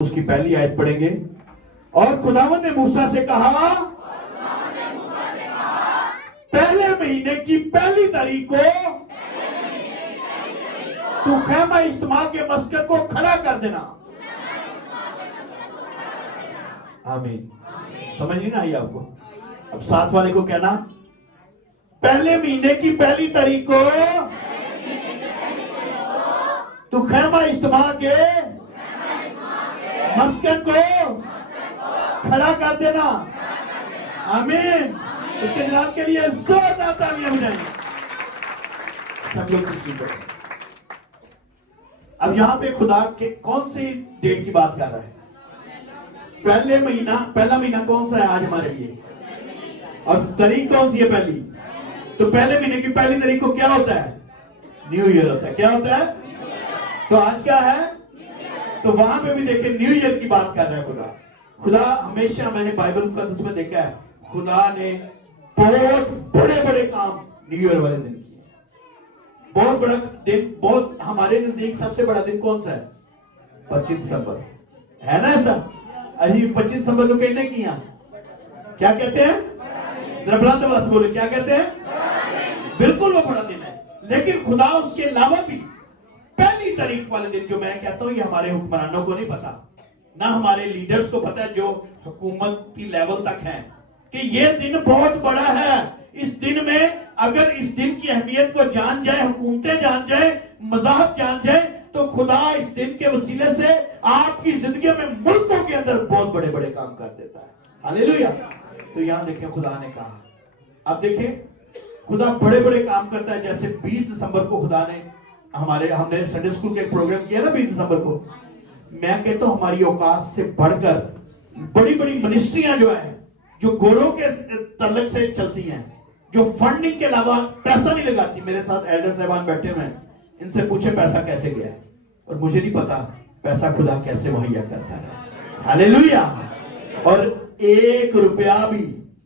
उसकी पहली आयत पढ़ेंगे। और खुदावंद ने मूसा से कहा, पहले महीने की पहली तारीख को तू खैमा इज्तिमा के मस्कत को खड़ा कर देना। आमीन। समझ नहीं ना आई आपको? अब साथ वाले को कहना, पहले महीने की पहली तारीख को तू खैमा इज्तिमा के मस्कत को खड़ा कर देना। आमीन। इसके जनाब के लिए जोरदार तालियां बजाएं। सब लोग खुशी करें। अब यहां पे खुदा के कौन सी डेट की बात कर रहा है? पहला महीना कौन सा है आज हमारे लिए? और तारीख कौन सी है पहली? तो पहले महीने की पहली तारीख को क्या होता है? न्यू ईयर होता है। क्या होता है? तो आज क्या है? तो वहां पे भी देखिए न्यू ईयर की बात कर रहा है खुदा हमेशा, मैंने बाइबल मुकद्दस में देखा है, खुदा ने बहुत बड़े बड़े काम न्यू ईयर वाले दिन किए। बहुत बड़ा दिन, बहुत हमारे नजदीक सबसे बड़ा दिन कौन सा है? 25 दिसंबर है ना। ऐसा अभी 25 दिसंबर को कहने किया क्या कहते हैं? जरा बुलंद आवाज से बोले, क्या कहते हैं? बिल्कुल वो बड़ा दिन है। लेकिन खुदा उसके अलावा भी पहली तारीख वाले दिन, जो मैं कहता हूं ये हमारे हुक्मरानों को नहीं पता, ना हमारे लीडर्स को पता है जो हुकूमत की लेवल तक है, कि ये दिन बहुत बड़ा है। इस दिन में अगर इस दिन की अहमियत को जान जाए, हुकूमतें जान जाए, मज़ाहब जान जाए, तो खुदा इस दिन के वसीले से आपकी जिंदगी में, मुल्कों के अंदर बहुत बड़े बड़े काम कर देता है। हालेलुया। तो यहां देखिए खुदा ने कहा, अब देखिए खुदा बड़े बड़े काम करता है। जैसे 20 दिसंबर को खुदा ने हमने संडे स्कूल के प्रोग्राम किया ना 20 दिसंबर को। मैं कहता हूं हमारी औकात से बढ़कर बड़ी बड़ी मिनिस्ट्रियां जो है, जो गोरों के तल्लक से चलती हैं, जो फंडिंग के अलावा पैसा नहीं लगाती। मेरे साथ एल्डर साहबान बैठे हुए हैं, इनसे पूछे पैसा कैसे गया है, और मुझे नहीं पता पैसा खुदा कैसे मुहैया करता है। हालेलुया। और 1 रुपया भी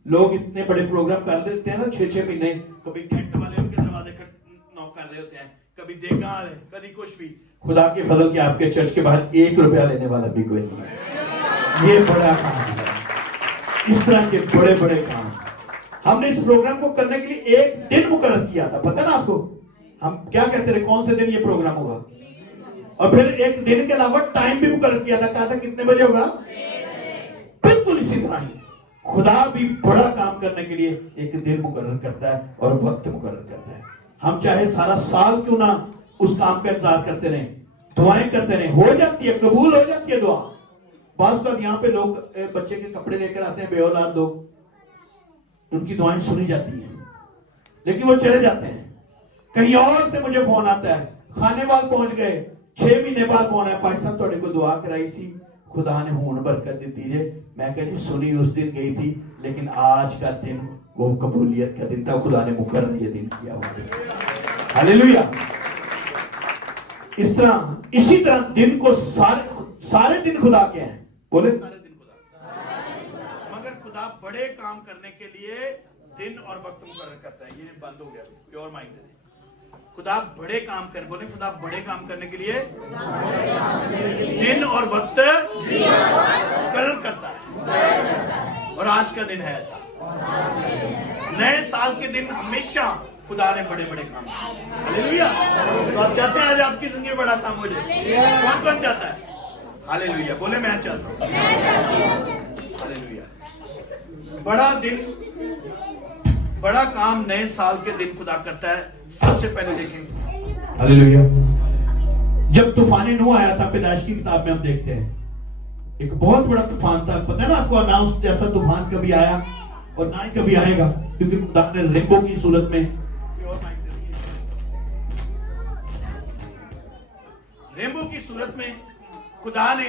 लोग इतने बड़े प्रोग्राम कर देते हैं ना, 6-6 महीने, कभी टेंट वाले उनके दरवाजे नॉक कर रहे होते हैं, कभी देगा वाले, कभी कुछ भी। खुदा के फजल के आपके चर्च के बाहर 1 रुपया लेने वाला भी कोई नहीं है। ये बड़ा काम है। इस तरह के बड़े बड़े काम हमने इस प्रोग्राम को करने के लिए एक दिन मुकर्रर किया था। पता ना आपको? हम क्या कहते थे, कौन से दिन ये प्रोग्राम होगा, और फिर एक दिन के अलावा टाइम भी मुकर्रर किया था। कहा था कितने बजे होगा? बिल्कुल इसी तरह ही खुदा भी बड़ा काम करने के लिए एक दिन मुकर्रर करता है और वक्त मुकर्रर करता है। हम चाहे सारा साल क्यों ना उस काम का इंतजार करते रहे, दुआएं करते रहे, हो जाती है, कबूल हो जाती है दुआ। बात यहाँ पे लोग बच्चे के कपड़े लेकर आते हैं, बेऔलाद लोग, उनकी दुआएं सुनी जाती हैं, लेकिन वो चले जाते हैं। कहीं और से मुझे फोन आता है, खानेवाल पहुंच गए, 6 महीने बाद फोन है, भाई साहब थोड़े को दुआ कराई सी, खुदा ने हून बरकत दी थी। मैं कह सुनी उस दिन गई थी, लेकिन आज का दिन वो कबूलियत का दिन था। खुदा ने मुकर्रर ये दिन किया हुआ। हालेलुया। इसी तरह दिन को सारे दिन खुदा के हैं। बोले सारे दिन खुदा। मगर खुदा बड़े काम करने के लिए दिन और वक्त मुकर्रर करता है। ये बंद हो गया, प्योर माइंड है। खुदा बड़े काम कर, बोले खुदा बड़े काम करने के लिए दिन और वक्त मुकर्रर करता है। और आज का दिन है ऐसा। नए साल के दिन हमेशा खुदा ने बड़े बड़े काम किए। हालेलुया। तो आप चाहते हैं आज आपकी जिंदगी में बड़ा काम हो जाए? कौन कौन चाहता है? हालेलुया। बोले मैं चाहता हूँ। हालेलुया। बड़ा दिन, बड़ा काम नए साल के दिन खुदा करता है। सबसे पहले देखें, हालेलुया, जब तूफान नूह आया था, पैदाइश की किताब में हम देखते हैं, एक बहुत बड़ा तूफान था। पता है ना आपको, अनाउंस जैसा तूफान कभी आया और ना ही कभी आएगा, क्योंकि खुदा ने रेनबो की सूरत में, रेनबो की सूरत में खुदा ने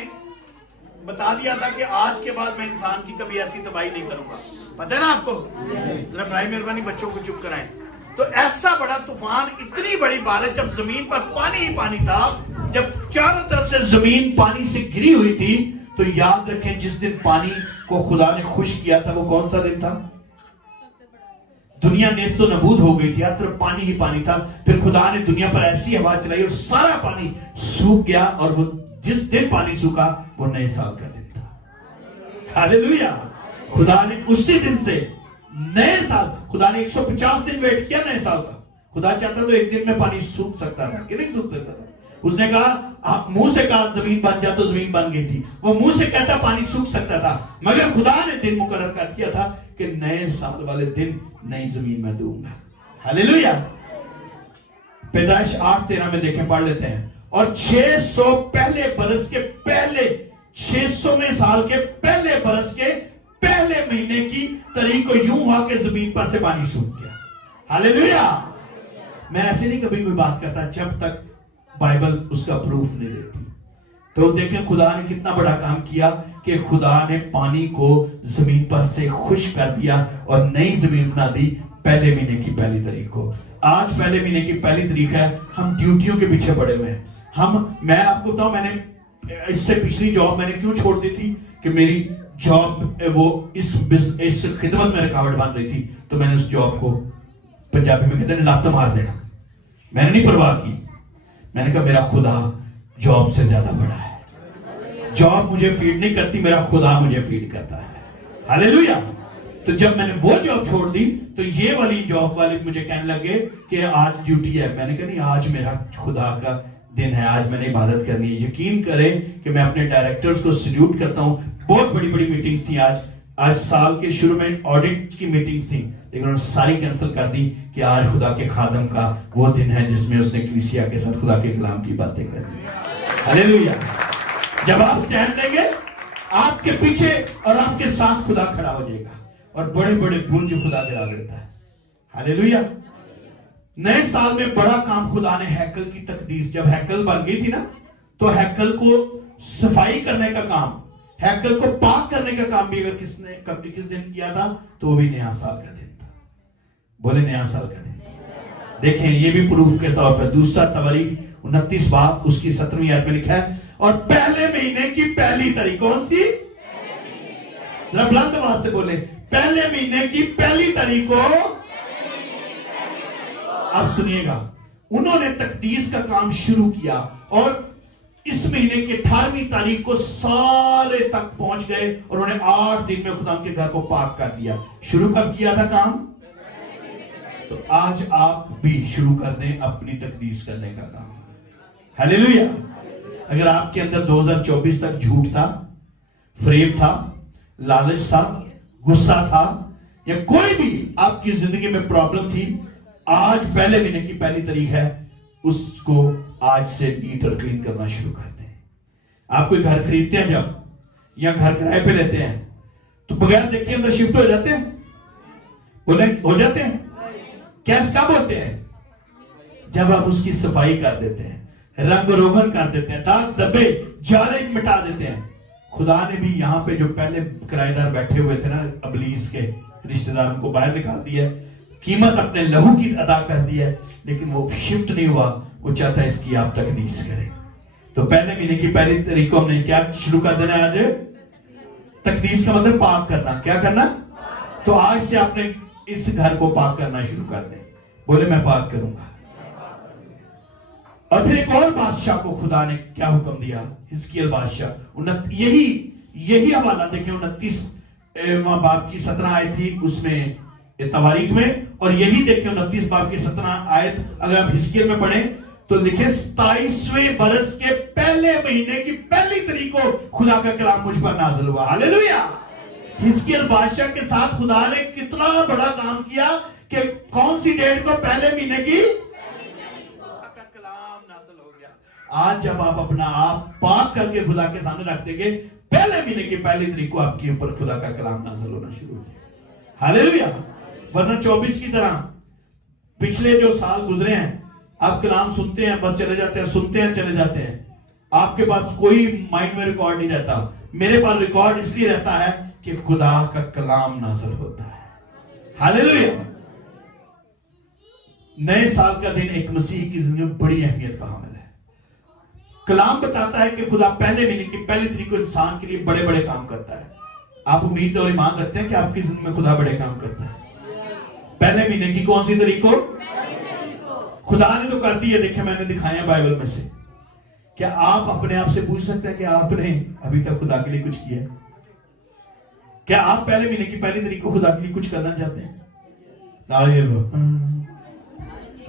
बता दिया था कि आज के बाद मैं इंसान की कभी ऐसी तबाही नहीं करूंगा। पता है ना आपको? जरा भाई मेहरबानी बच्चों को चुप कराएं। तो ऐसा बड़ा तूफान, इतनी बड़ी बारिश, जब जमीन पर पानी ही पानी था, जब चारों तरफ से जमीन पानी से घिरी हुई थी, तो याद रखें जिस दिन पानी को खुदा ने खुश किया था, वो कौन सा दिन था? दुनिया नेस्तो नबूद हो गई थी, हर तरफ पानी ही पानी था। फिर खुदा ने दुनिया पर ऐसी हवा चलाई और सारा पानी सूख गया और वो जिस दिन पानी सूखा वो नए साल का दिन था। हालेलुया। खुदा ने उसी दिन से नए साल, खुदा ने 150 दिन वेट किया नए साल का। खुदा चाहता तो एक दिन में पानी सूख सकता था कि नहीं सूख सकता था। उसने कहा, मुंह से कहा जमीन बन जा तो जमीन बन गई थी। वो मुंह से कहता पानी सूख सकता था, मगर खुदा ने दिन मुकर्रर कर दिया था कि नए साल वाले दिन नई जमीन में दूंगा। हालेलुया। पैदाइश 8:13 में देखें, पढ़ लेते हैं। और 600 पहले बरस के पहले, 600वें साल के पहले बरस के पहले महीने की तारीख को यूं हुआ कि जमीन पर से पानी सूख गया। हालेलुया। मैं ऐसे नहीं कभी कोई बात करता जब तक बाइबल उसका प्रूफ नहीं देती। तो देखें खुदा ने कितना बड़ा काम किया कि खुदा ने पानी को जमीन पर से खुश्क कर दिया और नई जमीन बना दी पहले महीने की पहली तारीख को। आज पहले महीने की पहली तारीख है, हम ड्यूटियों के पीछे पड़े हुए हैं। मैं आपको बताऊं, मैंने इससे पिछली जॉब मैंने क्यों छोड़ दी थी कि मेरी जॉब वो इस खिदमत में रुकावट बन रही थी। तो मैंने उस जॉब को, पंजाबी में कहते हैं लात मार देना, मैंने नहीं परवाह की। मैंने कहा मेरा खुदा जॉब से ज्यादा बड़ा है। जॉब मुझे फीड नहीं करती, मेरा खुदा मुझे फीड करता है। हालेलुया। तो जब मैंने वो जॉब छोड़ दी तो ये वाली जॉब वाले मुझे कहने लगे कि आज ड्यूटी है। मैंने कहा नहीं, आज मेरा खुदा का दिन है, आज मैंने इबादत करनी है। यकीन करें कि मैं अपने डायरेक्टर्स को सल्यूट करता हूं। बहुत बड़ी बड़ी मीटिंग्स थी आज साल के शुरू में ऑडिट की मीटिंग्स थी, लेकिन उन्होंने सारी कैंसिल कर दी कि आज खुदा के खादम का वो दिन है जिसमें उसने कलीसिया के साथ खुदा के कलाम की बातें करनी। हालेलुया। जब आप स्टैंड लेंगे, आपके पीछे और आपके साथ खुदा खड़ा हो जाएगा और बड़े बड़े गुंज खुदा गिरा देता है। हालेलुया। नए साल में बड़ा काम खुदा ने हैकल की तकदीस, जब हैकल बन गई थी ना, तो हैकल को सफाई करने का काम, हैकल को पाक करने का काम भी अगर किस दिन किया था तो वो भी नया साल का दिन था। बोले नया साल का दिन। देखें ये भी प्रूफ के तौर पर दूसरा तवारीख 29 बाब उसकी 17वीं आयत में लिखा है, और पहले महीने की पहली तारीख, कौन सी? जरा बुलंद आवाज से बोले, पहले महीने की पहली तारीख को। अब सुनिएगा, उन्होंने तकदीस का काम शुरू किया और इस महीने की 18वीं तारीख को सारे तक पहुंच गए और उन्होंने 8 दिन में खुदा के घर को पाक कर दिया। शुरू कब किया था काम? तो आज आप भी शुरू कर दें अपनी तकदीस करने का काम। हालेलुया। अगर आपके अंदर 2024 तक झूठ था, फ्रेब था, लालच था, गुस्सा था, या कोई भी आपकी जिंदगी में प्रॉब्लम थी, आज पहले महीने की पहली तारीख है, उसको आज से नीट और क्लीन करना शुरू कर दें। आप कोई घर खरीदते हैं जब, या घर किराए पे लेते हैं, तो बगैर देखे अंदर शिफ्ट हो जाते हैं? बोले हो जाते हैं। कैसे कब होते हैं? जब आप उसकी सफाई कर देते हैं, रंग रोगन कर देते हैं, दाग धब्बे जाले मिटा देते हैं। खुदा ने भी यहां पे जो पहले किराएदार बैठे हुए थे ना, अबलीस के रिश्तेदार, उनको बाहर निकाल दिया, कीमत अपने लहू की अदा कर दी है, लेकिन वो शिफ्ट नहीं हुआ। वो चाहता है इसकी आप तकदीस करें। तो पहले महीने की पहली तारीख को हमने क्या शुरू कर देना है? आज तकदीस का मतलब पाक करना। क्या करना? तो आज से आपने इस घर को पाक करना शुरू कर दें। बोले मैं पाक करूंगा। और फिर एक और बादशाह को खुदा ने क्या हुक्म दिया? हिजकिय्याह बादशाह, यही हवाला देखें 29 बाब की 17 आयत थी उसमें तवारीख में, और यही देखें 29 बाब की 17 आयत अगर आप हिजकिय्याह में पढ़ें तो लिखे 27वें बरस के पहले महीने की पहली तारीख को खुदा का कलाम मुझ पर नाज़िल हुआ। हालेलुया। हिजकिय्याह बादशाह के साथ खुदा ने कितना बड़ा काम किया कि कौन सी डेट को? पहले महीने की कलाम नाज़िल हो गया। आज जब आप अपना आप पाक करके खुदा के सामने रख देंगे, पहले महीने की पहली तारीख को आपके ऊपर खुदा का कलाम नाज़िल होना शुरू हो जाएगा। हालेलुया। वरना 24 की तरह पिछले जो साल गुजरे हैं, आप कलाम सुनते हैं बस चले जाते हैं, सुनते हैं चले जाते हैं, आपके पास कोई माइंड में रिकॉर्ड नहीं रहता। मेरे पास रिकॉर्ड इसलिए रहता है कि खुदा का कलाम नाज़िल होता है। हालेलुया। नए साल का दिन एक मसीह की जिंदगी में बड़ी अहमियत का हामिल है। कलाम बताता है कि खुदा पहले महीने की पहली तारीख को इंसान के लिए बड़े बड़े काम करता है। आप उम्मीद और ईमान रखते हैं कि आपकी जिंदगी में खुदा बड़े काम करता है। पहले महीने की कौन सी तारीख को? खुदा ने तो कर दी है। देखिए मैंने दिखाया बाइबल में से क्या आप अपने आप से पूछ सकते हैं कि आपने अभी तक खुदा के लिए कुछ किया है? क्या आप पहले महीने की पहली तारीख को खुदा के लिए कुछ करना चाहते हैं?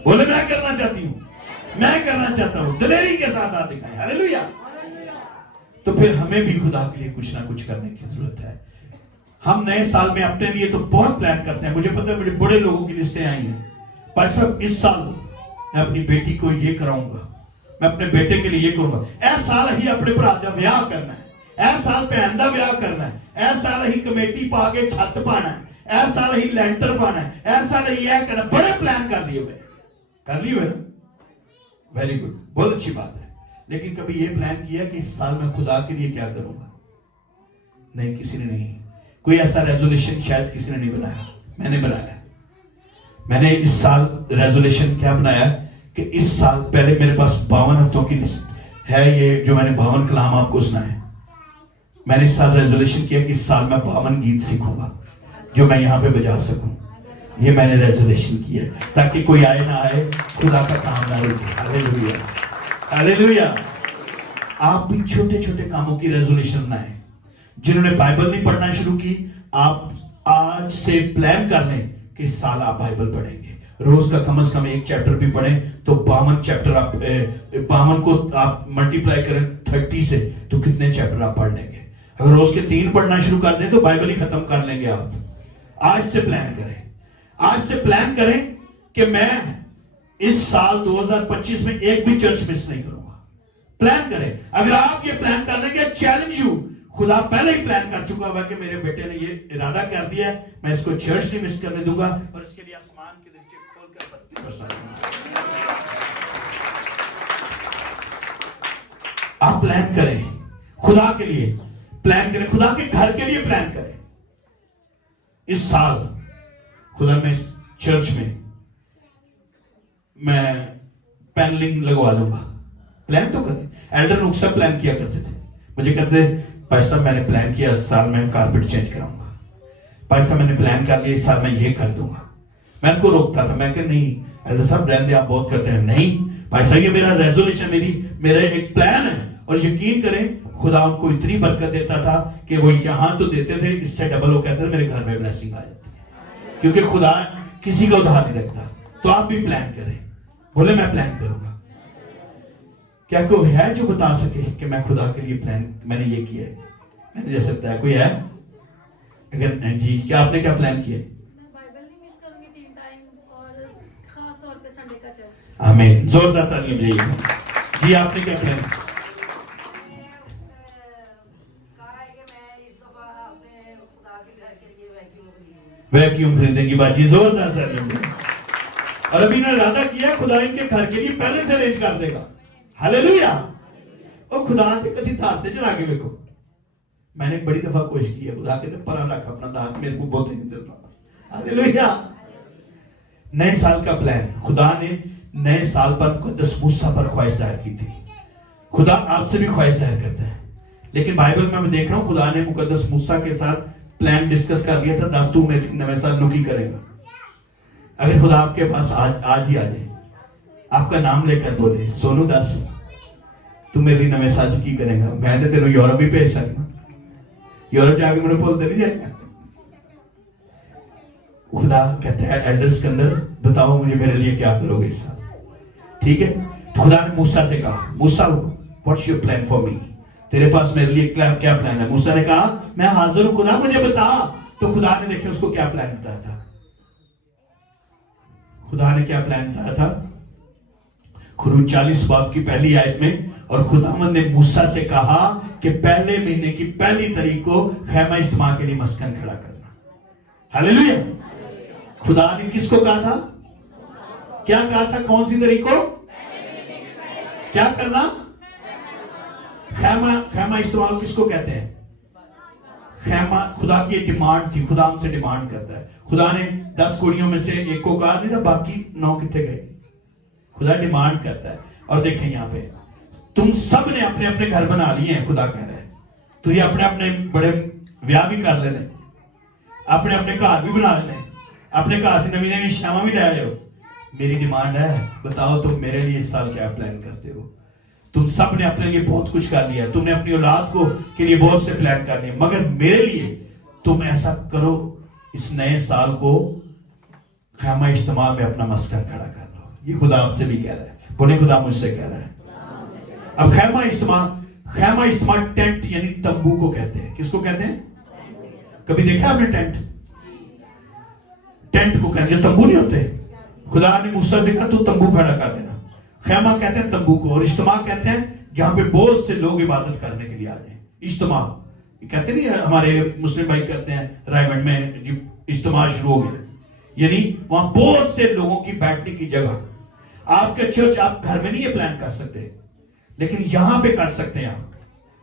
बोले मैं करना चाहती हूं, मैं करना चाहता हूं। दिलेरी के साथ हाथ दिखाएं। हालेलुया। तो फिर हमें भी खुदा के लिए कुछ ना कुछ करने की जरूरत है। हम नए साल में अपने लिए तो बहुत प्लान करते हैं। मुझे पता है बड़े बड़े लोगों की लिस्टें आई हैं। भाई साहब इस साल मैं अपनी बेटी को ये कराऊंगा, मैं अपने बेटे के लिए ये करूंगा। ऐसा साल ही अपने भरा दा ब्याह करना है, ऐसा साल भैन दा ब्याह करना है, ऐसा साल ही कमेटी पा के छत पाना है, ऐसा साल ही लैंटर पाना है, ऐसा साल ही यह करना। बड़े प्लान कर लिए हुए, कर लिए हुए ना। वेरी गुड, बहुत अच्छी बात है। लेकिन कभी ये प्लान किया कि इस साल मैं खुदा के लिए क्या करूंगा? नहीं, किसी ने नहीं। कोई ऐसा रेजोल्यूशन शायद किसी ने नहीं बनाया, मैंने बनाया। मैंने इस साल रेजोल्यूशन क्या बनाया कि इस साल पहले मेरे पास 52 हफ्तों की लिस्ट है, ये जो मैंने 52 कलाम आपको सुनाए। मैंने इस साल रेजोल्यूशन किया कि इस साल मैं 52 गीत सीखूंगा जो मैं यहां पे बजा सकूं। ये मैंने रेजोल्यूशन किया ताकि कोई आए ना आए, खुदा का काम ना रुके। Hallelujah, hallelujah. आप भी छोटे छोटे कामों की रेजोल्यूशन बनाएं। जिन्होंने बाइबल नहीं पढ़ना शुरू की, आप आज से प्लान कर लें कि इस साल आप बाइबल पढ़ेंगे। रोज का कम से कम एक चैप्टर भी पढ़ें तो 52 चैप्टर आप 52 को आप मल्टीप्लाई करें 30 से तो कितने चैप्टर आप पढ़ लेंगे? अगर रोज के 3 पढ़ना शुरू कर दें तो बाइबल ही खत्म कर लेंगे आप। आज से प्लान करें, आज से प्लान करें कि मैं इस साल 2025 में एक भी चर्च मिस नहीं करूंगा। प्लान करें। अगर आप ये प्लान कर लेंगे, चैलेंज यू, खुदा पहले ही प्लान कर चुका हुआ कि मेरे बेटे ने ये इरादा कर दिया है, मैं इसको चर्च नहीं मिस करने दूंगा और इसके लिए आसमान के नीचे खोलकर बत्ती बरसाऊंगा। आप प्लान करें, खुदा के लिए प्लान करें, खुदा के घर के लिए प्लान करें। इस साल खुदा में इस चर्च में मैं पैनलिंग लगवा दूंगा। प्लान तो करें। एल्डर नुक्सा प्लान किया करते थे, मुझे कहते भाई साहब मैंने प्लान किया इस साल मैं कारपेट चेंज कराऊंगा। भाई साहब मैंने प्लान कर लिया इस साल मैं ये कर दूंगा। मैं उनको रोकता था, मैं कह नहीं एल्डर साहब रहने दे, आप बहुत करते हैं। नहीं भाई साहब ये मेरा रेजोल्यूशन, मेरा एक प्लान है। और यकीन करें खुदा उनको इतनी बरकत देता था कि वो यहां तो देते थे, इससे डबल वो कहते थे मेरे घर में ब्लेसिंग आ जाती है, क्योंकि खुदा किसी का उधार नहीं रखता। तो आप भी प्लान करें। बोले मैं प्लान करूंगा। क्या कोई है जो बता सके कि मैं खुदा के लिए प्लान मैंने ये किया है? मैंने जैसे बताया, कोई है? अगर जी, क्या आपने क्या प्लान किया? मैं बाइबल नहीं मिस करूंगी 3 टाइम और खास तौर पे संडे का चर्च। आमीन, जोरदार तालियां बजाइए। जी आपने क्या प्लान? वैक्यूम खरीदेंगी बाजी, जोरदार तालियां। और अभी ने इरादा किया खुदा इनके घर के लिए पहले से अरेंज कर देगा। हालेलुया। और खुदा के कभी धारते चढ़ा के देखो। मैंने बड़ी दफा कोशिश की है, खुदा कहते पर रख अपना दांत, मेरे को बहुत ही दिल रहा। हालेलुया। नए साल का प्लान, खुदा ने नए साल पर मुकद्दस मूसा पर ख्वाहिश जाहिर की थी। खुदा आपसे भी ख्वाहिश जाहिर करता है। लेकिन बाइबल में मैं देख रहा हूं खुदा ने मुकद्दस मूसा के साथ प्लान डिस्कस कर लिया था, 10 तू में नए साल नुकी करेगा। अगर खुदा आपके पास आज ही आ जाए, आपका नाम लेकर बोले सोनू दस तू मेरे लिए नवे साल की करेगा, मैं तो तेरे यूरोप भी भेज सकता, यूरोप जाके मेरे बोल दे जाएगा। खुदा कहते हैं एल्डर्स के अंदर, बताओ मुझे मेरे लिए क्या करोगे इस साल? ठीक है। तो खुदा ने मूसा से कहा, Musa what's your plan for me? तेरे पास मेरे लिए क्या प्लान है? मूसा ने कहा मैं हाजिर हूं खुदा, मुझे बता। तो खुदा ने देखे उसको क्या प्लान बताया था। खुदा ने क्या प्लान बताया था? खुरूज 40 बाब की पहली आयत में, और खुदावंद ने मूसा से कहा कि पहले महीने की पहली तारीख को खैमा इज्तिमा के लिए मस्कन खड़ा करना। हालेलुया। खुदा ने किसको कहा था? क्या कहा था? कौन सी तारीख को क्या करना? खैमा इज्तिमा किसको कहते हैं? खैमा खुदा की डिमांड थी, खुदा हमसे डिमांड करता है। खुदा ने 10 कुड़ियों में से एक को कहा नहीं था, बाकी 9 कितने गए? खुदा डिमांड करता है। और देखें यहाँ पे तुम सब ने अपने अपने घर बना लिए हैं, खुदा कह रहा है तो ये अपने अपने बड़े ब्याह भी कर लेने, अपने अपने घर भी बना लेने, अपने घर की नवी नवी शामा भी ले आए हो। मेरी डिमांड है, बताओ तुम मेरे लिए इस साल क्या प्लान करते हो? तुम सब ने अपने लिए बहुत कुछ कर लिया, तुमने अपनी औलाद को के लिए बहुत से प्लान कर लिए, मगर मेरे लिए तुम ऐसा करो, इस नए साल को खैमा इज्तिमा में अपना मस्कन खड़ा कर लो। ये खुदा आपसे भी कह रहा है, बोले खुदा मुझसे कह रहा है। अब खैमा इज्तिमा टेंट यानी तंबू को कहते हैं। किसको कहते हैं? कभी देखा आपने टेंट? टेंट को कहते हैं, तंबू नहीं होते। खुदा ने मूसा से कहा तू तंबू खड़ा कर देना। खैमा कहते हैं तंबू को, और इज्तिमा कहते हैं जहां पे बहुत से लोग इबादत करने के लिए आ जाए। इज्तिमा कहते नहीं, हमारे मुस्लिम भाई कहते हैं रायगढ़ में इज्तिमा शुरू हो गया, यानी वहां बहुत से लोगों की बैठने की जगह। आपके चर्च आप घर में नहीं ये प्लान कर सकते, लेकिन यहां पे कर सकते हैं आप,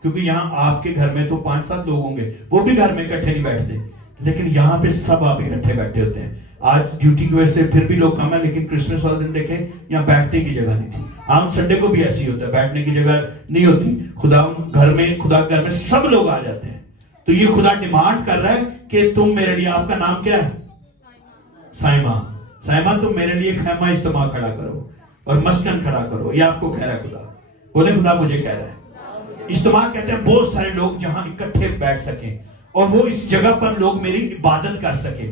क्योंकि यहां आपके घर में तो 5-7 लोग होंगे, वो भी घर में इकट्ठे नहीं बैठते, लेकिन यहां पे सब आप इकट्ठे बैठे होते हैं। आज ड्यूटी की वजह से फिर भी लोग कम है, लेकिन क्रिसमस वाले दिन देखें यहाँ बैठने की जगह नहीं थी। आम संडे को भी ऐसी होता है, बैठने की जगह नहीं होती। खुदा घर में सब लोग आ जाते हैं। तो ये खुदा डिमांड कर रहा है कि तुम मेरे लिए, आपका नाम क्या है? साइमा, तुम मेरे लिए खैमा इज्तिमा खड़ा करो और मस्कन खड़ा करो। ये आपको कह रहा है खुदा। बोले खुदा मुझे कह रहा है। इज्तिमा कहते हैं बहुत सारे लोग जहां इकट्ठे बैठ सके, और वो इस जगह पर लोग मेरी इबादत कर सके।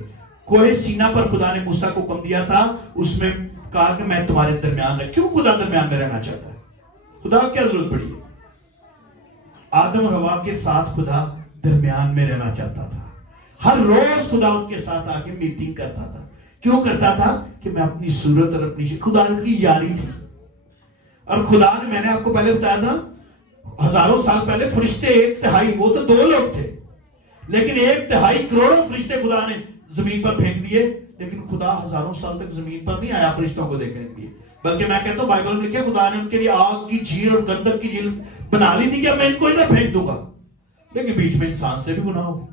कोहे सीना पर खुदा ने मूसा को हुक्म दिया था, उसमें कहा कि मैं तुम्हारे दरमियान रह। क्यों खुदा दरमियान में रहना चाहता है? खुदा क्या जरूरत पड़ी है? आदम और हवा के साथ खुदा दरमियान में रहना चाहता था। हर रोज खुदा उनके साथ आके मीटिंग करता था। क्यों करता था? कि मैं अपनी सूरत और अपनी, खुदा की यारी थी। और खुदा ने, मैंने आपको पहले बताया था, हजारों साल पहले फरिश्ते 1/3, वो तो 2 लोग थे, लेकिन 1/3 करोड़ों फरिश्ते खुदा ने जमीन पर फेंक दिए, लेकिन खुदा हजारों साल तक जमीन पर नहीं आया फरिश्तों को देखने के लिए। बल्कि मैं कहता हूं बाइबल में लिखा खुदा ने उनके लिए आग की झील और गंधक की झील बना ली थी कि मैं इनको इधर फेंक दूंगा, लेकिन बीच में इंसान से भी गुनाह होगा।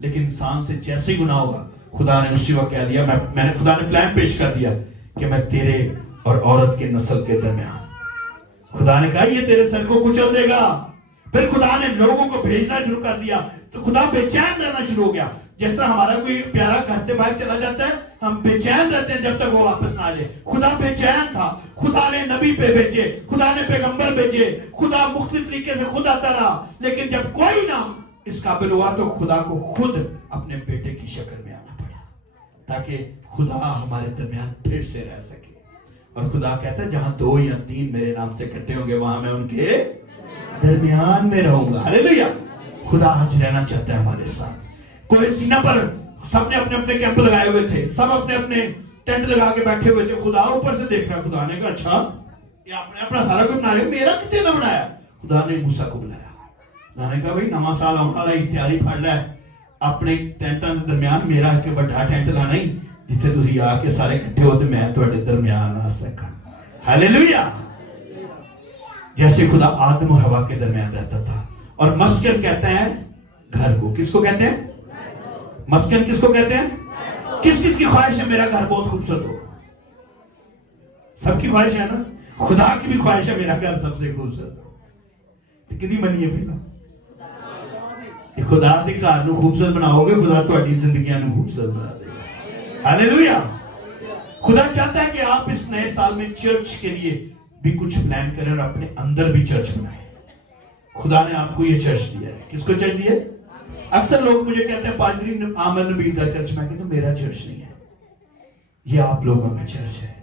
लेकिन इंसान से जैसे ही गुनाह होगा, खुदा ने उसी वक्त कह दिया, मैंने खुदा ने प्लान पेश कर दिया कि मैं तेरे और औरत के नस्ल के दरमियान, खुदा ने कहा ये तेरे सर को कुचल देगा। फिर खुदा ने लोगों को भेजना शुरू कर दिया, तो खुदा बेचैन रहना शुरू हो गया। जिस तरह हमारा कोई प्यारा घर से बाहर चला जाता है, हम बेचैन रहते हैं जब तक वो वापस ना आ जाए। खुदा बेचैन था। खुदा ने नबी पे भेजे, खुदा ने पैगंबर भेजे, खुदा मुख्तलिफ तरीके से खुद आता रहा, लेकिन जब कोई ना इस काबिल हुआ तो खुदा को खुद अपने बेटे की शक्ल में आना पड़ा, ताकि खुदा हमारे दरमियान फिर से रह सके। और खुदा कहता है जहां 2 या 3 मेरे नाम से इकट्ठे होंगे, वहां मैं उनके दरमियान में रहूंगा। हालेलुया। खुदा आज रहना चाहता है हमारे साथ। कोई सीना पर सबने अपने अपने कैंप लगाए हुए थे, सब अपने अपने टेंट लगा के बैठे हुए थे। खुदा ऊपर से देख रहा, खुदा ने कहा अच्छा ये आपने अपना सारा कुछ बनाया, मेरा कितने ना बनाया। खुदा ने मूसा को बुलाया, खुदा ने कहा भाई नवा साल आने वाला, तैयारी फड़ लै, अपने टेंटां दे दरमियान मेरा एक बड़ा टेंट लाना ही, जिथे तुसीं आके सारे इकट्ठे हो ते मैं तुहाडे दरमियान आ सकां। हालेलुया। जैसे खुदा आदम और हवा के दरमियान रहता था। और मस्कन कहते हैं घर को। किसको कहते हैं? मस्कन किसको कहते हैं? किस किस की ख्वाहिश है मेरा घर बहुत खूबसूरत हो? सबकी ख्वाहिश है ना? खुदा की भी ख्वाहिश है मेरा घर सबसे खूबसूरत हो। कितनी मनी है पहला? खुदा के घर को खूबसूरत बनाओगे, खुदा तुम्हारी जिंदगी को खूबसूरत बना देगा। हालेलुया। खुदा चाहता है कि आप इस नए साल में चर्च के लिए भी कुछ प्लान करें और अपने अंदर भी चर्च बनाएं। खुदा ने आपको ये चर्च दिया है। किसको चर्च दिया? अक्सर लोग मुझे कहते हैं पादरी आमद नबी का चर्च। मैं कहता हूं मेरा चर्च नहीं है, ये आप लोगों का चर्च है।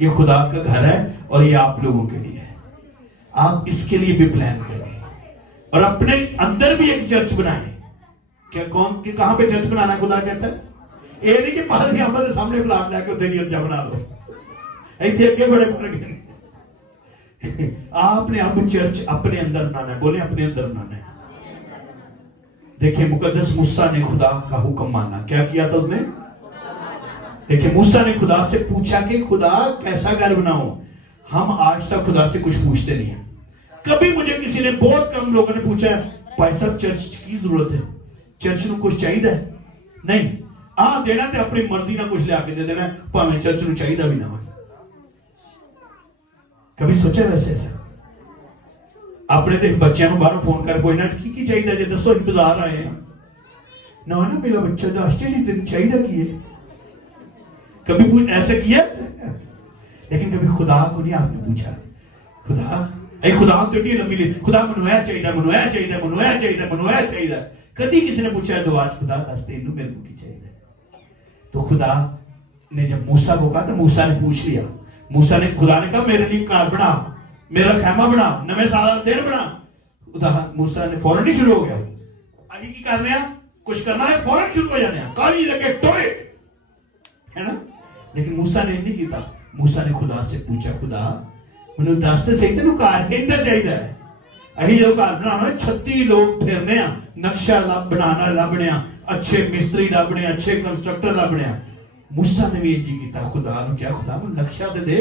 ये खुदा का घर है और ये आप लोगों के लिए है। आप इसके लिए भी प्लान करें और अपने अंदर भी एक चर्च बनाएं। क्या कौन कि कहां पे चर्च बनाना खुदा कहता है? ये नहीं कि पादरी आमद के सामने प्लाट लाके उधर गिरजा बना दो, इतने अगे बड़े फर्क है। आपने अब चर्च अपने अंदर बनाना है। बोले अपने अंदर बनाना है। देखिए मुकद्दस मूसा ने खुदा का हुक्म माना। क्या किया था उसने? देखिए मूसा ने खुदा से पूछा कि खुदा कैसा घर बनाऊं। हम आज तक खुदा से कुछ पूछते नहीं है। कभी मुझे किसी ने, बहुत कम लोगों ने पूछा है भाई साहब चर्च की जरूरत है, चर्च में कुछ चाहिए नहीं। हाँ देना तो अपनी मर्जी ना कुछ लिया के दे देना, भावें चर्च में चाहिए भी ना हो। कभी सोचा वैसे ऐसा? अपने तो बच्चों को बाहर फोन कर कोई ना की चाहिए जे दसो बाजार आए हैं ना ना मेरा बच्चा दस तेन चाहिए की है। कभी ऐसा किया? लेकिन कभी खुदा को नहीं आपने पूछा खुदा खुदा कितनी लंबी ली खुदा ਮੈਨੂੰ ਇਹ ਚਾਹੀਦਾ ਮੈਨੂੰ ਇਹ ਚਾਹੀਦਾ ਮੈਨੂੰ ਇਹ ਚਾਹੀਦਾ ਮੈਨੂੰ ਇਹ ਚਾਹੀਦਾ कभी किसी ने पूछा दुआ खुदा दस तेनू मेरे को की चाहिए तो खुदा ने जब मूसा को कहा तो मूसा ने पूछ लिया मूसा ने खुदा ने कहा मेरे लिए कार बना मेरा खैमा बना नवे साल दिन बना खुदा मूसा ने फौरन ही शुरू हो गया अभी की कर रहे हैं कुछ करना है फौरन शुरू हो जाने काली लगे टोए है ना लेकिन मूसा ने नहीं किया मूसा ने खुदा से पूछा खुदा मैंने दस तो सही तेन कार किधर चाहिए अही जो घर बनाना 36 लोग फिरने नक्शा बनाना लभने अच्छे मिस्त्री लभने अच्छे कंस्ट्रक्टर लभने मूसा ने भी इंजी किया खुदा ने क्या खुदा मैं नक्शा दे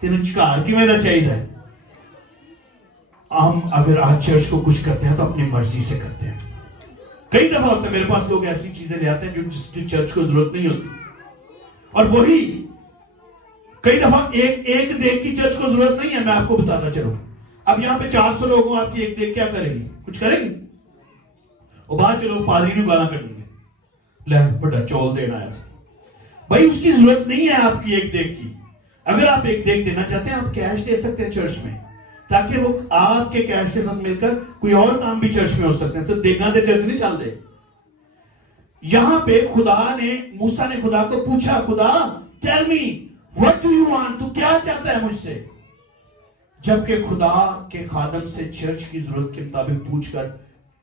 तेन घर किवें दा चाहिए हम अगर आज चर्च को कुछ करते हैं तो अपनी मर्जी से करते हैं कई दफा होता है मेरे पास लोग ऐसी चीजें ले आते हैं जो जिसकी चर्च को जरूरत नहीं होती और वही कई दफा एक देख की चर्च को जरूरत नहीं है मैं आपको बताता चलूं अब यहां पे 400 लोगों आपकी एक देख क्या करेगी कुछ करेगी और बाद चलो पादरी ने गाला करेंगे ले बड़ा चौल देना है भाई उसकी जरूरत नहीं है आपकी एक देख की अगर आप एक देख देना चाहते हैं आप कैश दे सकते हैं चर्च में ताकि वो आपके कैश के साथ मिलकर कोई और काम भी चर्च में हो सकते हैं सिर्फ देखा दे चर्च नहीं चलते यहां पे खुदा ने मूसा ने खुदा को पूछा खुदा tell me what do you want तू क्या चाहता है मुझसे जबकि खुदा के खादम से चर्च की जरूरत के मुताबिक पूछकर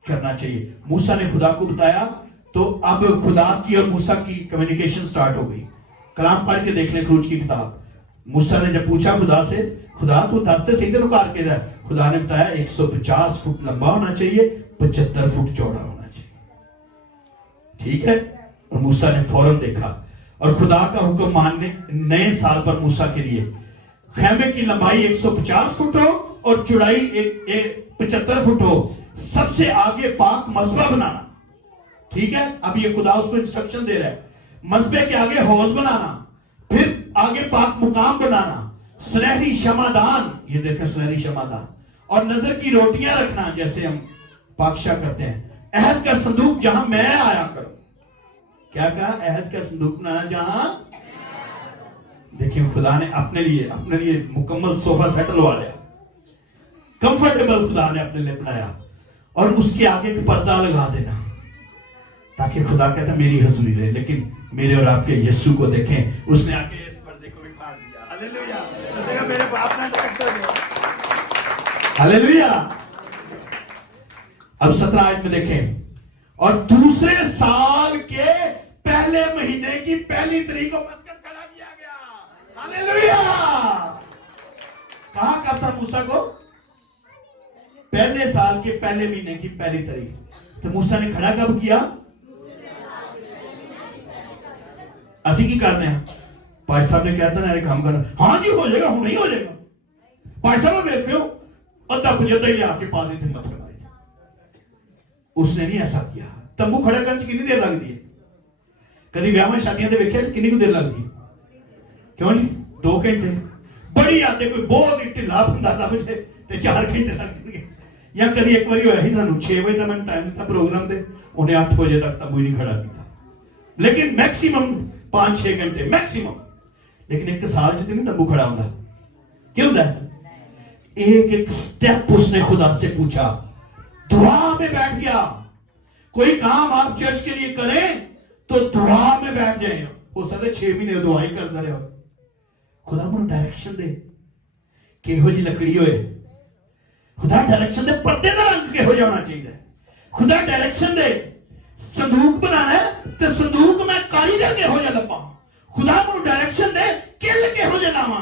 करना चाहिए मूसा ने खुदा को बताया तो अब खुदा की और मूसा की कम्युनिकेशन स्टार्ट हो गई कलाम पढ़ के देख लें खरूज की किताब मूसा ने जब पूछा खुदा से खुदा तू दस्ते सीधे नुकार के रहा खुदा ने बताया 150 फुट लंबा होना चाहिए 75 फुट चौड़ा होना चाहिए ठीक है और मूसा ने फौरन देखा और खुदा का हुक्म मानने नए साल पर मूसा के लिए खैमे की लंबाई 150 फुट हो और चौड़ाई 75 फुट हो सबसे आगे पाक मसबा बनाना ठीक है अब ये खुदा उसको इंस्ट्रक्शन दे रहा है मसबे के आगे हौज बनाना फिर आगे पाक मुकाम बनाना सुनहरी शमादान ये देखें सुनहरी शमादान और नजर की रोटियां रखना जैसे हम पाकशा करते हैं अहद का संदूक जहां मैं आया करूं क्या कहा अहद का संदूक बनाना जहां देखिए खुदा ने अपने लिए मुकम्मल सोफा सेट लगा लिया कंफर्टेबल खुदा ने अपने लिए बनाया और उसके आगे एक पर्दा लगा देना ताकि खुदा कहता मेरी हजूरी रहे लेकिन मेरे और आपके यीशु को देखें उसने आके इस पर्दे को भी फाड़ दिया हालेलुया उसने कहा मेरे बाप ने डायरेक्टर है हालेलुया अब 17 आयत में देखें और दूसरे साल के पहले महीने की पहली तारीख को मस्कत खड़ा किया गया हालेलुया कहां कब था मूसा को पहले साल के पहले महीने की पहली तारीख तो मूसा ने खड़ा कब किया असि की करने भाई साहब ने कहता ना एक काम करना हाँ जी हो जाएगा हूं नहीं हो जाएगा भाई साहब मेरे क्यों अद्धा पुजदा ही आके पादी थे मत मारी उसने नहीं ऐसा किया तंबू खड़ा करने कितनी देर लगती है कभी ब्याह शादियां दे वेख्या कितनी को देर लगती है क्यों जी 2 घंटे बड़ी आते कोई बहुत ही ढिला बंदा लभ जाए ते 4 घंटे लग जाएंगे या कभी एक बार होया ही सानू 6 बजे तक मैंने टाइम दिता प्रोग्राम दे उन्हें 8 बजे तक तंबू ही नहीं खड़ा किया लेकिन मैक्सिमम 5-6 घंटे मैक्सिमम लेकिन एक साल च नहीं तंबू खड़ा होता क्यों होता है एक स्टेप उसने खुदा से पूछा दुआ में बैठ गया कोई काम आप चर्च के लिए करें तो दुआ में बैठ जाए हो सकता 6 महीने दुआ ही करता रहो खुदा मुझे डायरेक्शन दे केहो जी लकड़ी होए खुदा डायरेक्शन दे पर्दे का रंग केहो होना चाहिए खुदा डायरेक्शन दे संदूक बनाना है तो संदूक में कारीगर केहो जा लपा खुदा मुझे डायरेक्शन दे किल केहो जा लावा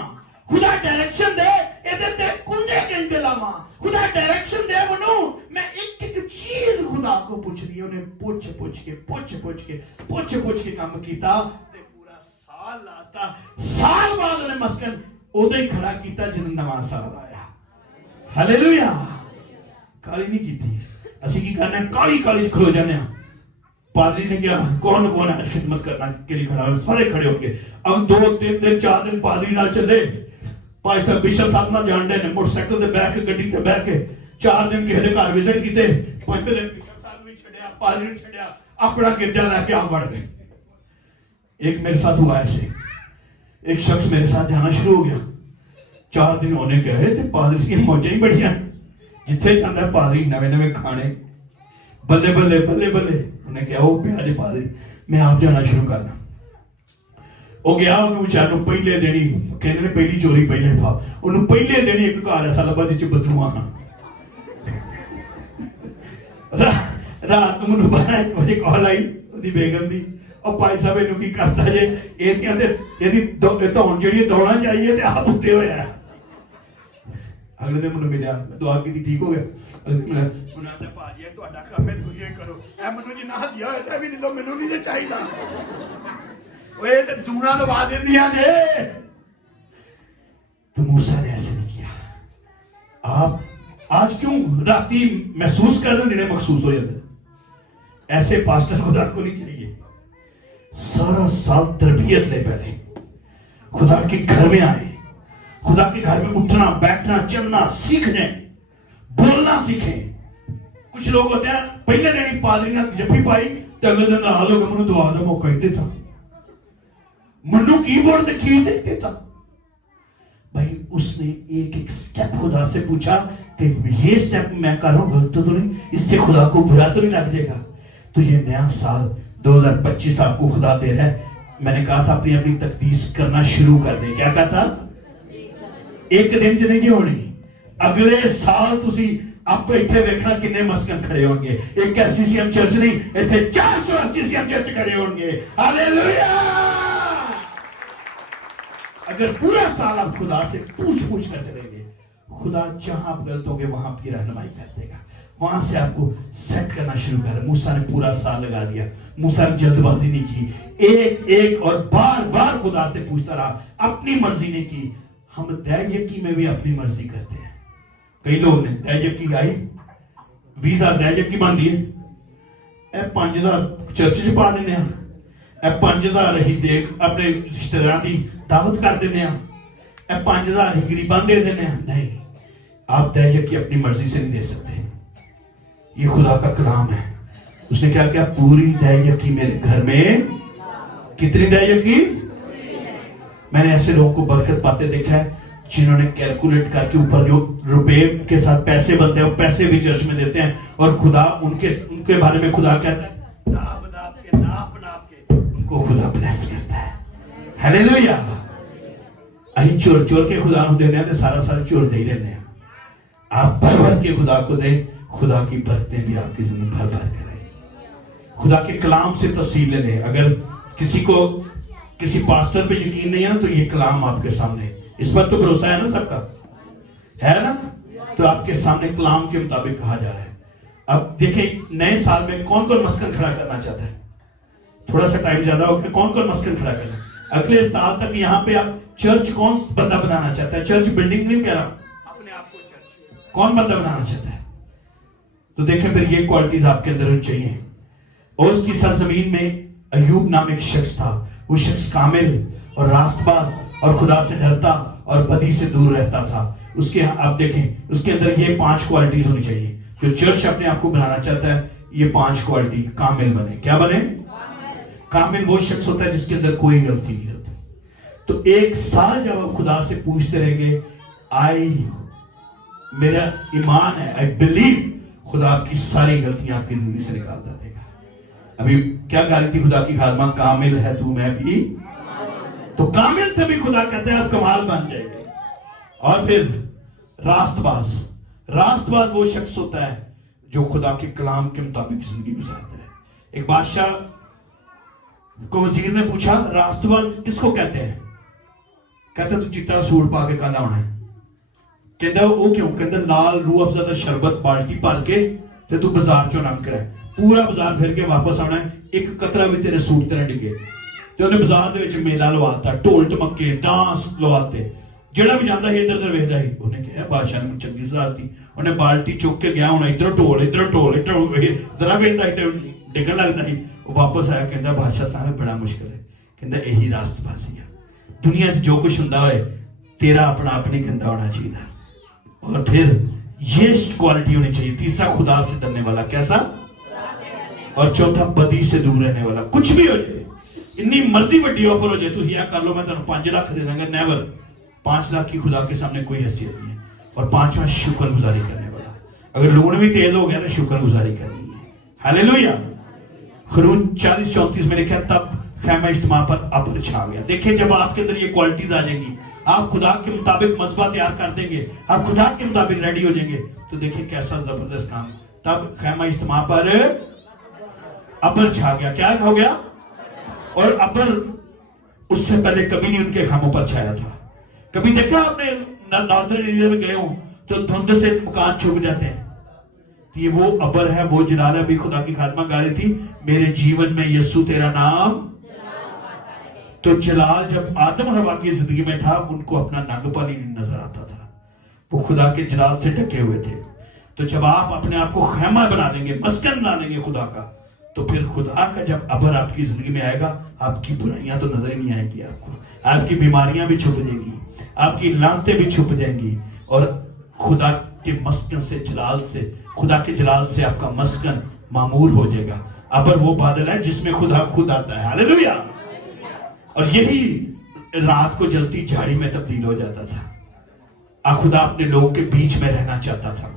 खुदा डायरेक्शन दे इधर ते कुंडे के लावा खुदा डायरेक्शन दे मनु मैं एक चीज खुदा को पूछ रही उन्हें पूछ के काम कीता ते पूरा साल लाता साल बाद उन्हें मस्कन उदे ही खड़ा कीता जिन नवा साल आया हालेलुया काली नहीं कीती असि की करना काली काली खलो जाने पादरी ने क्या कौन कौन आज खिदमत करना के लिए खड़ा सारे खड़े होंगे अब 2-3 दिन 4 दिन पादरी नाल चले भाई साहब बिशप साहब ना जान रहे मोटरसाइकिल से बैठ के गड्डी से बैठ के 4 दिन किसी के घर विजिट किए 5वें दिन बिशप साहब भी छड़िया पादरी ने छड़िया अपना गिरजा लेके आ बढ़ गए एक मेरे साथ हुआ ऐसे एक शख्स मेरे साथ जाना शुरू हो गया 4 दिन होने गए तो पादरी की मौजा ही बढ़िया, जिथे जाता पादरी नवे नवे खाने, बल्ले बल्ले बल्ले बल्ले। उन्हें कहा वो प्यारे पादरी मैं आप जाना शुरू करना। वो गया, उन्होंने बेचारे पहले दिन ही कहते ने पहली चोरी पहले पा, उन्होंने पहले दिन ही एक घर ऐसा लभा जिस बदलू आना। रात को मैनू 12-1 बजे कॉल आई ਉਹਦੀ बेगम दी, और भाई साहब इनू की करता जे ਇਹਦੀਆਂ ਤੇ ਇਹਦੀ ਧੌਣ ਜਿਹੜੀ ਦੌੜਾਂ ਚਾਹੀਏ ਤੇ ਆਪ ਉੱਤੇ ਹੋਇਆ। अगले दिन मैनू मिलिया, दुआ की ठीक हो गया। मुझे भाजी ਤੁਹਾਡਾ ਕੰਮ ਹੈ ਤੁਸੀਂ ਇਹ ਕਰੋ, ਇਹ ਮੈਨੂੰ ਜਿੰਨਾ ਹੱਥਿਆ ਹੋਇਆ ਤੇ ਵੀ ਲੈ ਲਓ, ਮੈਨੂੰ ਨਹੀਂ ਚਾਹੀਦਾ। ओए तो दूना लगा दिया जे। तो मूसा ने ऐसे नहीं किया। आप आज क्यों राती महसूस कर रहे हैं, मखसूस हो जाते, ऐसे पास्टर खुदा को नहीं चाहिए। सारा साल तरबियत ले, पहले खुदा के घर में आए, खुदा के घर में उठना बैठना चलना सीख जाए, बोलना सीखें। कुछ लोग होते हैं पहले दिन पादरी ने जफ्फी पाई तो अगले दिन नाल हो गए, मैनू दुआ का मौका ही देता, मनु कीबोर्ड पे की देखते था। भाई उसने एक एक स्टेप खुदा से पूछा कि ये स्टेप मैं कर रहा हूं गलत तो नहीं, इससे खुदा को बुरा तो नहीं लग जाएगा। तो ये नया साल 2025 आपको खुदा दे रहा है। मैंने कहा था अपनी अपनी तकदीस करना शुरू कर दे। क्या कहा था? एक दिन च नहीं होनी, अगले साल तुसी आप इतने वेखना किन्ने मस्कन खड़े होंगे। एक एससीसीएम चर्च नहीं, इतने 400 एससीसीएम चर्च खड़े होंगे। हालेलुया। अगर पूरा साल आप खुदा से पूछ कर चलेंगे, खुदा जहां आप गलत होंगे वहां आपकी रहनुमाई कर देगा, वहां से आपको सेट करना शुरू कर। मूसा ने पूरा साल लगा दिया, मूसा ने जल्दबाजी नहीं की, एक एक और बार बार खुदा से पूछता रहा, अपनी मर्जी नहीं की। हम दैयकी में भी अपनी मर्जी करते हैं। कई लोग ने दैयकी आई 20,000 दैयकी बन दिए, 5,000 चर्च च पा देने, 5,000 ही देख अपने रिश्तेदार की दावत कर देने, 5,000 ही गरीबां दे देने। नहीं, आप दैयकी अपनी मर्जी से नहीं दे सकते। ये खुदा का कलाम है। उसने क्या किया? पूरी दैयकी मेरे घर में। कितनी दैयकी? मैंने ऐसे लोगों को बरकत पाते देखा है जिन्होंने कैलकुलेट करके ऊपर जो रुपए के साथ पैसे बनते हैं वो पैसे भी चर्च में देते हैं, और खुदा उनके बारे में खुदा कहता है नाप के उनको खुदा ब्लेस करता है। हालेलुया। अही चोर के खुदा को देने हैं, सारा साल चोर दे ही रहने हैं। आप भर भर के खुदा को दें, खुदा की बरकतें भी आपकी जिंदगी भर भर करें। खुदा के कलाम से तफसील लें। अगर किसी को किसी पास्टर पे यकीन नहीं है ना, तो ये कलाम आपके सामने, इस पर तो भरोसा है ना सबका, है ना? तो आपके सामने कलाम के मुताबिक कहा जा रहा है। अब देखें नए साल में कौन कौन मस्कन खड़ा करना चाहता है? थोड़ा सा टाइम ज्यादा हो गया, कौन कौन मस्कन खड़ा करना? अगले साल तक यहाँ पे आप चर्च कौन बंदा बनाना चाहता है? चर्च बिल्डिंग नहीं कह रहा, अपने आप को चर्च कौन बंदा बनाना चाहता है? तो देखें फिर ये क्वालिटीज आपके अंदर चाहिए। और उसकी सरजमीन में अय्यूब नाम एक शख्स था। वो शख्स कामिल और रास्तबाज और खुदा से डरता और बदी से दूर रहता था। उसके आप देखें उसके अंदर ये 5 क्वालिटीज होनी चाहिए। जो चर्च अपने आप को बनाना चाहता है, ये 5 क्वालिटी कामिल बने। क्या बने? कामिल वो शख्स होता है जिसके अंदर कोई गलती नहीं होती। तो एक साल जब आप खुदा से पूछते रहेंगे, मेरा ईमान है, आई बिलीव, खुदा आपकी सारी गलतियां आपकी जिंदगी से निकाल देगा। अभी क्या गाली थी खुदा की खादमा, कामिल है तू मैं भी, तो कामिल से भी खुदा कहते हैं आप कमाल बन जाएंगे। और फिर रास्तबाज वो शख्स होता है जो खुदा के कलाम के मुताबिक जिंदगी गुजारता है। एक बादशाह को वजीर ने पूछा, रास्तबाज किसको कहते हैं? कहते तू चिट्टा सूट पा के काला होना है। कहता वो क्यों? कहता लाल रूह अफजा दा शरबत बाल्टी भर के ते तू बाजार चो लंघ कर पूरा बाजार फिर के वापस आना है, एक कतरा भी तेरे सूट तेरे डिगे। तो उन्हें बाजार दे विच मेला लवाता, ढोल टमके डांस लवाते, जेड़ा भी जाता है इधर उधर वेखदा ही। उन्हें कहा बादशाह ने चंगी सलाह दी, उन्हें बाल्टी चुक के गया, उन्हें इधर ढोल जरा वेखदा ही डिगन लगता ही। वो वापस आया, कहता बादशाह साहब बड़ा मुश्किल है। कहता यही रास्तबाजी है, दुनिया जो कुछ हुंदा होए तेरा अपना आप नहीं गंदा होना चाहिए। और फिर ये क्वालिटी होनी चाहिए। तीसरा खुदा से डरने वाला, कैसा? और चौथा बदी से दूर रहने वाला। कुछ भी हो जाए, इन्नी मर्जी वड्डी ऑफर हो जाए, तुम यह कर लो मैं तुम 5 लाख दे दूंगा, नेवर। 5 लाख की खुदा के सामने कोई हैसियत नहीं है। और 5वां शुक्रगुजारी करने वाला। अगर लूण भी तेज हो गया तो शुक्रगुजारी करनी है। हालेलुया। खरूज 40:34 में लिखा, तब खैमा इज्तिमा पर अबर छा गया। देखिए, जब आपके अंदर ये क्वालिटीज आ जाएंगी, आप खुदा के मुताबिक मसबा तैयार कर देंगे, आप खुदा के मुताबिक रेडी हो जाएंगे, तो देखिए कैसा जबरदस्त काम। तब खैमा इज्तिमा पर अबर छा गया। क्या हो गया? और अबर उससे पहले कभी नहीं उनके खामों पर छाया था। कभी देखा आपने नॉर्दर्न एरिया में गए हो तो धुंध से मकान छुप जाते हैं। ये वो अबर है, वो जलाल है। अभी खुदा की खात्मा गा रही थी, मेरे जीवन में यीशु तेरा नाम। तो जलाल जब आदम और हवा की जिंदगी में था, उनको अपना नंगपन ही नहीं नजर आता था, वो खुदा के जलाल से ढके हुए थे। तो जब आप अपने आप को खैमा बना देंगे, मस्कन बना देंगे खुदा का, तो फिर खुदा का जब अबर आपकी जिंदगी में आएगा, आपकी बुराइयां तो नजर ही नहीं आएगी आपको, आपकी बीमारियां भी छुप जाएंगी, आपकी लानतें भी छुप जाएंगी, और खुदा के मस्कन से, जलाल से, खुदा के जलाल से आपका मस्कन मामूर हो जाएगा। अबर वो बादल है जिसमें खुदा खुद आता है। हालेलुया। और यही रात को जलती झाड़ी में तब्दील हो जाता था। खुदा अपने लोगों के बीच में रहना चाहता था।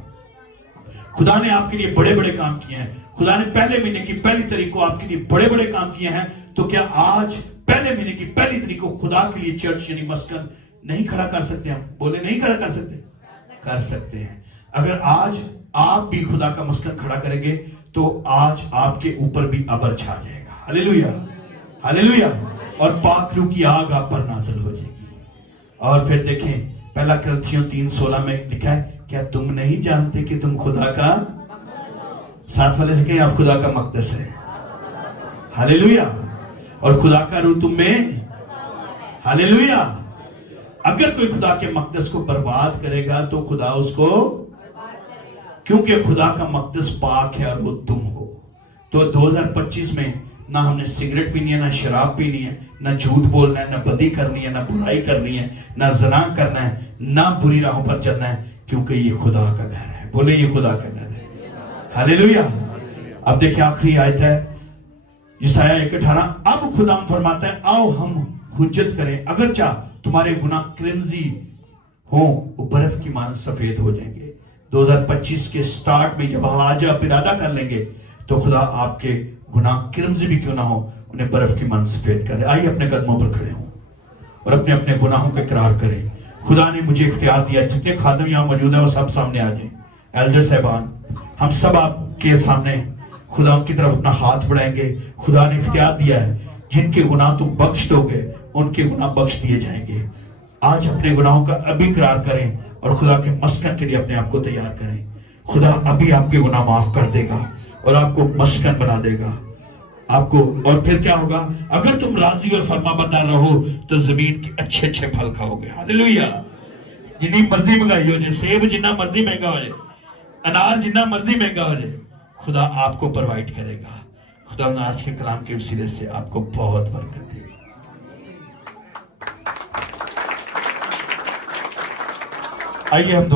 खुदा ने आपके लिए बड़े बड़े काम किए हैं। खुदा ने पहले महीने की पहली तारीख को आपके लिए बड़े बड़े काम किए हैं। तो क्या आज पहले महीने की पहली तारीख को खुदा के लिए चर्च यानी मस्कन नहीं खड़ा कर सकते? हम बोले नहीं खड़ा कर सकते? कर सकते हैं। अगर आज आप भी खुदा का मस्कन खड़ा करेंगे तो आज आपके ऊपर भी अबर छा जाएगा। Hallelujah, hallelujah. और पाक रूह की आग आप पर नाज़िल हो जाएगी। और फिर देखें, पहला कुरिन्थियों 3:16 में लिखा है, क्या तुम नहीं जानते कि तुम खुदा का, साथ वाले से कहें, आप खुदा का मकदस है। हालेलुया। और खुदा का रूह तुम में। हालेलुया। अगर कोई खुदा के मकदस को बर्बाद करेगा तो खुदा उसको, क्योंकि खुदा का मकदस पाक है और वो तुम हो। तो 2025 में ना हमने सिगरेट पीनी है, ना शराब पीनी है, ना झूठ बोलना है, ना बदी करनी है, ना बुराई करनी है, ना ज़ना करना है, ना बुरी राहों पर चलना है, क्योंकि ये खुदा का घर है। बोले ये खुदा का घर है। हालेलुया। अब देखिए आखिरी आयत है यशायाह 1:18, अब खुदा फरमाता है, आओ हम हुज्जत करें, अगर चाह तुम्हारे गुनाह क्रिमजी हो, वो बर्फ की मानद सफेद हो जाएंगे। 2025 के स्टार्ट में जब आज आप इरादा कर लेंगे तो खुदा आपके गुनाह क्रिमजी भी क्यों ना हो, उन्हें बर्फ की मानद सफेद करे। आइए अपने कदमों पर खड़े हों और अपने अपने गुनाहों का इकरार करें। खुदा ने मुझे इख्तियार दिया, जितने खादम यहाँ मौजूद है वो सब सामने आ जाए। एल्डर साहबान, हम सब आपके सामने खुदा की तरफ अपना हाथ बढ़ाएंगे। खुदा ने इख्तियार दिया है, जिनके गुनाह तुम बख्श दोगे उनके गुनाह बख्श दिए जाएंगे। आज अपने गुनाहों का अभी इकरार करें और खुदा के मस्कन के लिए अपने आप को तैयार करें। खुदा अभी आपके गुनाह माफ कर देगा और आपको मस्कन बना देगा आपको। और फिर क्या होगा? अगर तुम राजी और फरमाबरदार रहो तो जमीन के अच्छे अच्छे फल खाओगे। हालेलुया। जितनी मर्जी महंगाई हो जाए, सेब जितना मर्जी महंगा हो जाए, अनार जितना मर्जी महंगा हो जाए, खुदा आपको प्रोवाइड करेगा। खुदा आज के कलाम के वसीले से आपको बहुत बरकत देगी। आइए हम दुआ